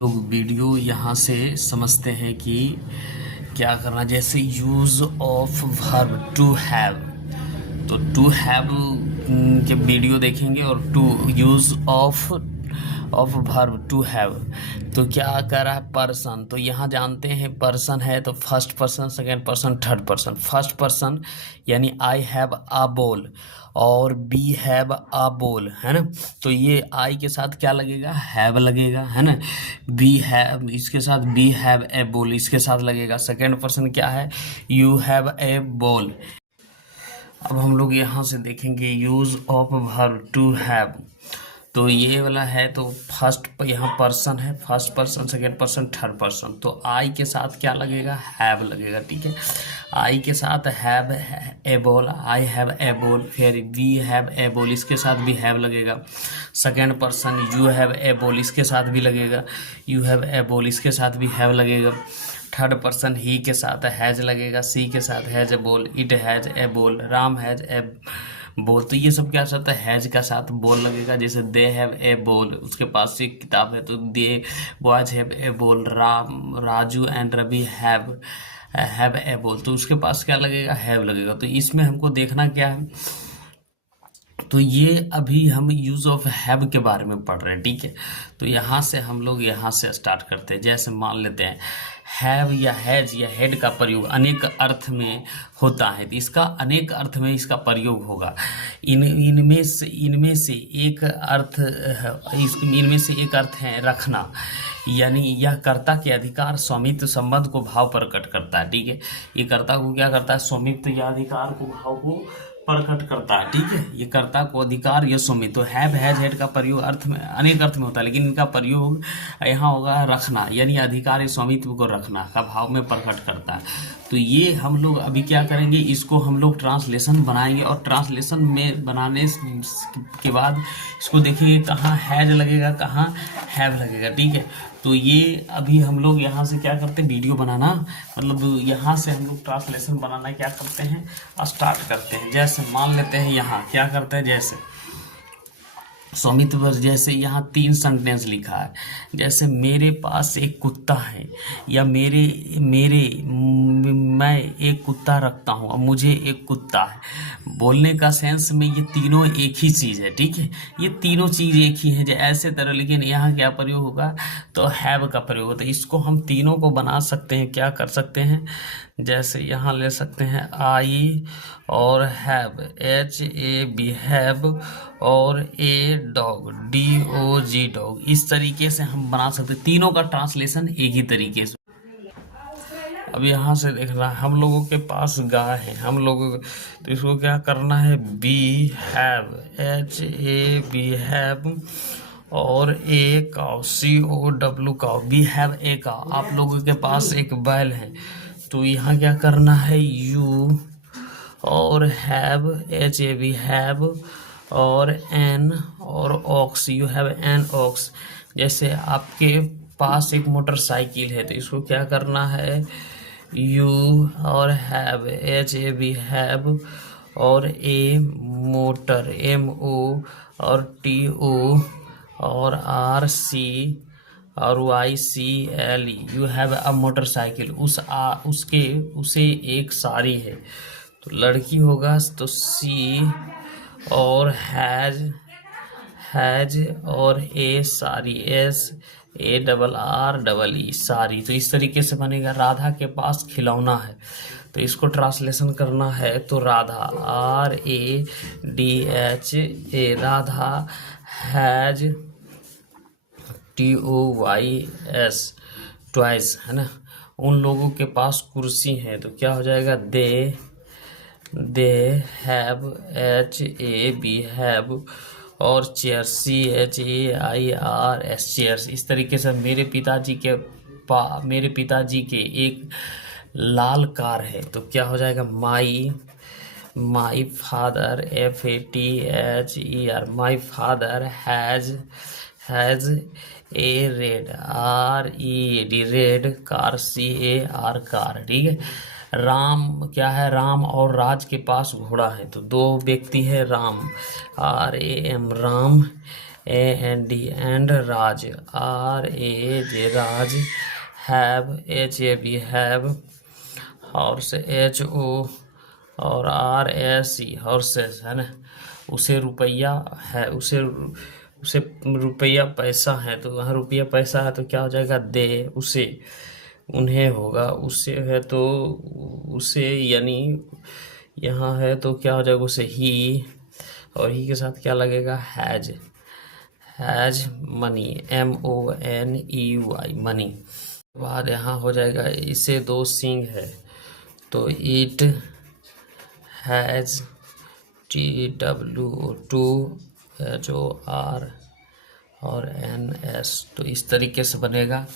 लोग वीडियो यहाँ से समझते हैं कि क्या करना। जैसे use of verb to have, तो टू हैव के वीडियो देखेंगे और to use of verb to have, तो क्या कर रहा है पर्सन। तो यहाँ जानते हैं पर्सन है तो first person, second person, third person. First person यानी आई हैव अ बॉल और बी हैव अ बॉल, है ना। तो ये आई के साथ क्या लगेगा, हैव लगेगा, है ना। बी हैव, इसके साथ बी हैव ए बॉल, इसके साथ लगेगा। सेकेंड पर्सन क्या है, यू हैव ए बॉल। अब हम लोग यहाँ से देखेंगे use of verb to have, तो ये वाला है तो फर्स्ट यहाँ पर्सन है, first person, second person, third person. तो आई के साथ क्या लगेगा, हैव लगेगा, ठीक है। आई के साथ have a ball, I have a ball. फिर वी हैव ए बॉल, इसके साथ भी हैव लगेगा। Second person you have a ball, इसके साथ भी लगेगा। यू हैव ए बॉल, इसके साथ भी हैव लगेगा। थर्ड पर्सन ही के साथ हैज लगेगा, सी के साथ has a ball, it has a ball, Ram has a ball. तो ये सब क्या होता है, हैज का साथ बॉल लगेगा। जैसे दे हैव ए बॉल, उसके पास एक किताब है तो the boys have a ball. Raju and Ravi have a ball, तो उसके पास क्या लगेगा, हैव लगेगा। तो इसमें हमको देखना क्या है, तो ये अभी हम यूज़ ऑफ हैव के बारे में पढ़ रहे हैं, ठीक है। तो यहाँ से हम लोग यहाँ से स्टार्ट करते हैं। जैसे मान लेते हैं हैव या हैज या हेड का प्रयोग अनेक अर्थ में होता है, तो इसका अनेक अर्थ में इसका प्रयोग होगा। इनमें से एक अर्थ इनमें से एक अर्थ है रखना, यानी यह कर्ता के अधिकार स्वामित्व संबंध को भाव प्रकट करता है, ठीक है। ये कर्ता को क्या करता है, स्वामित्व या अधिकार को भाव को प्रकट करता है, ठीक है। ये कर्ता को अधिकार या स्वामित्व। तो हैव हैज हेड का प्रयोग अर्थ में अनेक अर्थ में होता है, लेकिन इनका प्रयोग यहाँ होगा रखना, यानी अधिकार या स्वामित्व को रखना का भाव में प्रकट करता है। तो ये हम लोग अभी क्या करेंगे, इसको हम लोग ट्रांसलेशन बनाएंगे और ट्रांसलेशन में बनाने के बाद इसको देखेंगे कहाँ हैज लगेगा, कहाँ हैव लगेगा, ठीक है। तो ये अभी हम लोग यहाँ से क्या करते हैं, वीडियो बनाना, मतलब यहाँ से हम लोग ट्रांसलेशन बनाना क्या करते हैं, स्टार्ट करते हैं। जैसे मान लेते हैं यहाँ क्या करते हैं, जैसे स्वामित्व, जैसे यहाँ 3 सेंटेंस लिखा है। जैसे मेरे पास एक कुत्ता है, या मैं एक कुत्ता रखता हूँ, और मुझे एक कुत्ता है। बोलने का सेंस में ये तीनों एक ही चीज़ है, ठीक है। ये तीनों चीज़ एक ही है, ऐसे तरह, लेकिन यहाँ क्या प्रयोग होगा, तो हैव का प्रयोग होता है। इसको हम तीनों को बना सकते हैं, क्या कर सकते हैं, जैसे यहाँ ले सकते हैं आई और have, H A B have, और a dog, D O G dog. इस तरीके से हम बना सकते हैं, तीनों का ट्रांसलेशन एक ही तरीके से। अब यहाँ से देखना, हम लोगों के पास गाय है, हम लोगों तो इसको क्या करना है, we have, H A B have, और a cow, C O W cow, we have a cow. आप लोगों के पास एक बैल है, तो यहाँ क्या करना है, यू और have, H A B have, और एन और ox, you have an ox. जैसे आपके पास एक मोटरसाइकिल है, तो इसको क्या करना है, यू और have, H A B have, और ए मोटर, एम ओ, और टी ओ, और आर सी, और Y C L E, you have a motorcycle. उसे एक साड़ी है, तो लड़की होगा तो सी, और हैज और a sari, S A double R double E, sari. तो इस तरीके से बनेगा। राधा के पास खिलौना है, तो इसको ट्रांसलेशन करना है तो Radha, R A D H A, Radha has, T O Y S, twice, है ना। उन लोगों के पास कुर्सी है, तो क्या हो जाएगा, they have, H A B have, और chair, C H A I R S, chairs. इस तरीके से मेरे पिताजी के एक लाल कार है, तो क्या हो जाएगा, my father, F A T H E R, my father has a red, R E D, red car, C A R car, ठीक है। राम क्या है, राम और राज के पास घोड़ा है, तो दो व्यक्ति है, Ram, R A M Ram, AND and Raj RAJ Raj have HAV have horse HO और RSE हॉर्सेस है ना। उसे रुपया है, उसे रुपया पैसा है, तो वहाँ रुपया पैसा है तो क्या हो जाएगा दे उसे, उन्हें होगा उसे है तो उसे, यानी यहाँ है तो क्या हो जाएगा उसे ही, और ही के साथ क्या लगेगा हैज मनी MONEY मनी। बाद यहाँ हो जाएगा इसे 2 सींग है तो इट हैज TWO2 HOR और NS, तो इस तरीके से बनेगा।